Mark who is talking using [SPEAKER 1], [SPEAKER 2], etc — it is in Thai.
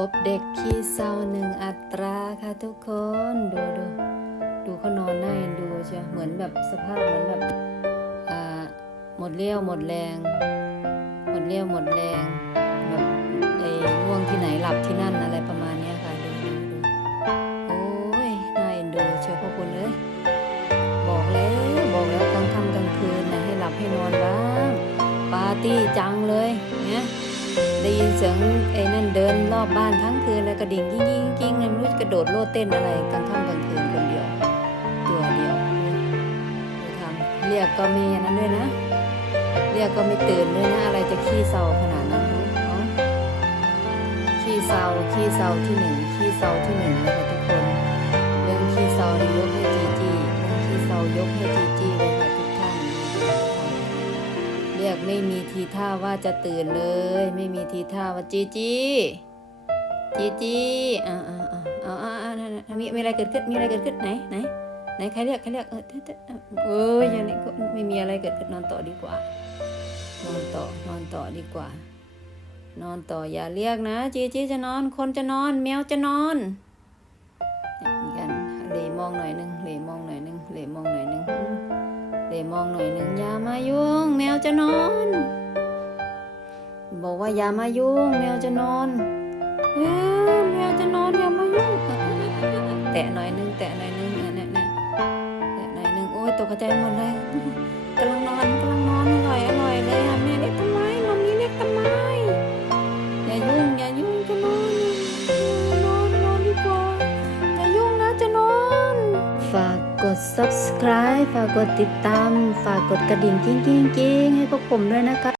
[SPEAKER 1] พบเด็กขี้เศร้าหนึ่งอัตราค่ะทุกคนดูดูดูเขานอนน่าเอ็นดูเชียวเหมือนแบบสภาพเหมือนแบบอ่าหมดเรี่ยวหมดแรง หมดเรี่ยวหมดแรงแบบไอ้ง่วงที่ไหนหลับที่นั่นอะไรประมาณนี้ค่ะดูดูดูโอ้ยน่าเอ็นดูเชียวพ่อคุณเอ้ยบอกแล้วบอกแล้วกลางค่ำกลางคืนนะให้หลับให้นอนบ้างปาร์ตี้จังเลยเนี่ย ได้ยินเสียงไอ้นั่นเดินรอบบ้านทั้งคืนแล้วกระดิ่งกิ้งกิ้งกิ้งเลยไม่รู้กระโดดโลดเต้นอะไรกลางค่ำกลางคืนคนเดียว ตัวเดียวไปทำเรียกก็มีอันนั้นด้วยนะ เรียกก็ไม่ตื่นด้วยนะอะไรจะขี้เศร้าขนาดนั้นรู้เนาะขี้เศร้าขี้เศร้าที่หนึ่งขี้เศร้าที่หนึ่ง รียกไม่มีทีท่าว่าจะตื่นเลย ไม่มีทีท่าว่าจีจี้จีจี้อ่าอ่าอ่าอ่าอ่ามีมีอะไรเกิดขึ้นมีอะไรเกิดขึ้นไหนไหนไหนใครเรียกใครเรียกเออเต้เอออย่างนี้ก็ไม่มีอะไรเกิดขึ้นนอนต่อดีกว่านอนต่อนอนต่อดีกว่า นอนต่ออย่าเรียกนะจีจีจะนอนคนจะนอน แมวจะนอนเนี่ยมีกันเหลมองหน่อยหนึงเหลมองหน่อยหนึงเหลมองหน่อยหนึง ลมองหน่อยหนึ่งอย่ามายุ่ง แมวจะนอน บอกว่าอย่ามายุ่ง แมวจะนอนเออแมวจะนอนอย่ามายุ่งแตะหน่อยหนึงแตะหน่อยหนึงเนี่ยเนี่ยเน่แตะหน่อยหนึงโอ้ยตกใจหมดเลย กด subscribe ฝากกดติดตาม ฝากกดกระดิ่งกิ้งกิ้งกิ้งให้พวกผมด้วยนะคะ